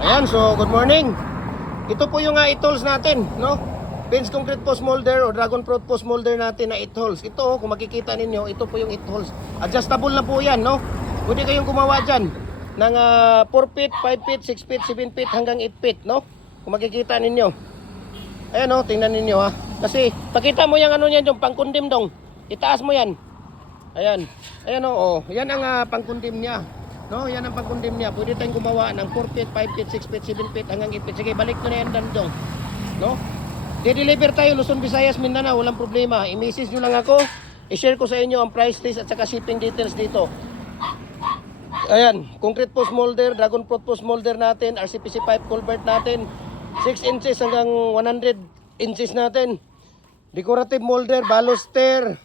Ayan, so good morning. Ito po yung 8 holes natin, no? Bench concrete post molder o dragon fruit post molder natin na 8 holes. Ito, kung makikita ninyo, ito po yung 8 holes. Adjustable na po yan, no? Pwede kayong gumawa dyan ng 4 feet, 5 feet, 6 feet, 7 feet hanggang 8 feet, no? Kung makikita ninyo. Ayan, no? Tingnan ninyo, ha? Kasi, pakita mo yung ano yan, yung pangkundim dong. Itaas mo yan. Ayan. Ayan, oh. Yan ang pangkundim niya. No, yan ang pagkundim niya. Pwede tayong gumawa ng 4 feet, 5 feet, 6 feet, 7 feet hanggang 8 feet. Sige, balik ko na yan dong. No? De-deliver tayo Luzon, Visayas, Mindanao, walang problema. I-message nyo lang ako. I-share ko sa inyo ang price list at saka shipping details dito. Ayan, concrete post molder, dragon fruit post molder natin, RCPC pipe culvert natin, 6 inches hanggang 100 inches natin. Decorative molder, baluster,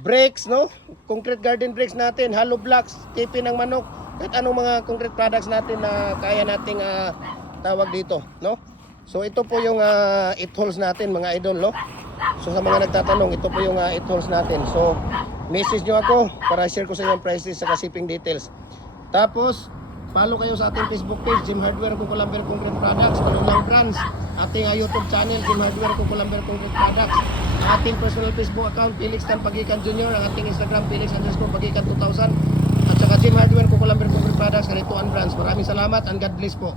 bricks, no? Concrete garden bricks natin, hollow blocks, tipi ng manok, at anong mga concrete products natin na kaya nating tawag dito, no? So ito po yung 8 holes natin mga idol, no? So sa mga nagtatanong, ito po yung 8 holes natin. So message nyo ako para share ko sa inyo ang prices sa shipping details. Tapos follow kayo sa ating Facebook page, Jim Hardware Kukulamber Concrete Products, Palulang Brands, ating YouTube channel, Jim Hardware Kukulamber Concrete Products, ating personal Facebook account, Felix Tan Pagikan Jr., ang ating Instagram, Felix_Pagikan 2000, at saka Jim Hardware Kukulamber Concrete Products, Kalituan Brands. Maraming salamat and God bless po.